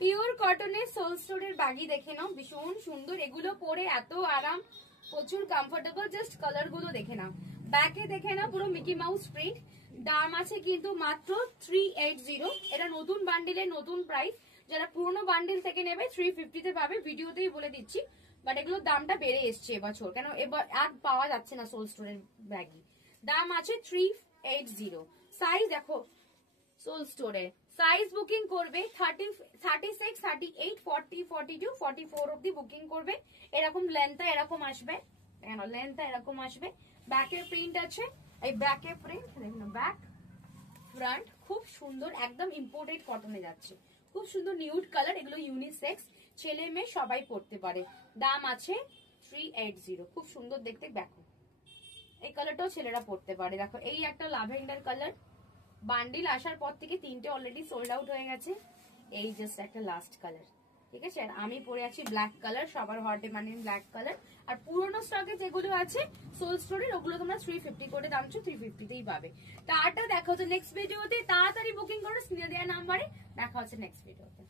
Pure কটনের soul স্টোরের ব্যাগই দেখে নাও, ভীষণ সুন্দর। এগুলো পরে এত আরাম, প্রচুর কমফোর্টেবল। জাস্ট কালার গুলো দেখে নাও, ব্যাকে দেখে নাও, পুরো মিকি মাউস প্রিন্ট। দাম আছে কিন্তু মাত্র 380। এটা নতুন বান্ডিলের নতুন প্রাইস। যারা পুরনো বান্ডিল থেকে নেবে 350 তে পাবে, ভিডিওতেই বলে দিচ্ছি। বাট এগুলোর দামটা বেড়ে এসছে এবছর, কেন এবার আর পাওয়া যাচ্ছে না সোল স্টোরের ব্যাগই। দাম আছে 380। সাইজ দেখো সোল স্টোরে, সাইজ বুকিং করবে 36, 38, 40, 42, 44 অব্দি বুকিং করবে। এরকম লেন্থটা এরকম আসবে, কেন লেন্থটা এরকম আসবে। ব্যাকের প্রিন্ট আছে, এই ব্যাকের প্রিন্ট দেখুন, ব্যাক ফ্রন্ট খুব সুন্দর, একদম ইম্পোর্টেড কটনে যাচ্ছে, খুব সুন্দর নিউড কালার। এগুলো ইউনিসেক্স, ছেলে মেয়ে সবাই পরতে পারে। দাম আছে 380। খুব সুন্দর দেখতে। দেখো এই কালারটাও ছেলেরা পরতে পারে। দেখো এই একটা ল্যাভেন্ডার কালার, বান্ডিল আসার পর থেকে 3টে অলরেডি সোল্ড আউট হয়ে গেছে। এই জাস্ট একটা লাস্ট কালার, ঠিক আছে। আর আমি পরে আছি ব্ল্যাক কালার, সবার হটে মানে ব্ল্যাক কালার। আর পুরোনো স্টকে যেগুলো আছে সোল স্টোরের, ওগুলো তোমরা 350 করে দামছো, 350 তেই পাবে। টাটা, দেখা হচ্ছে নেক্সট ভিডিওতে। তাড়াতাড়ি বুকিং করো স্ক্রিনে দেওয়া নাম্বারে। দেখা হচ্ছে নেক্সট ভিডিওতে।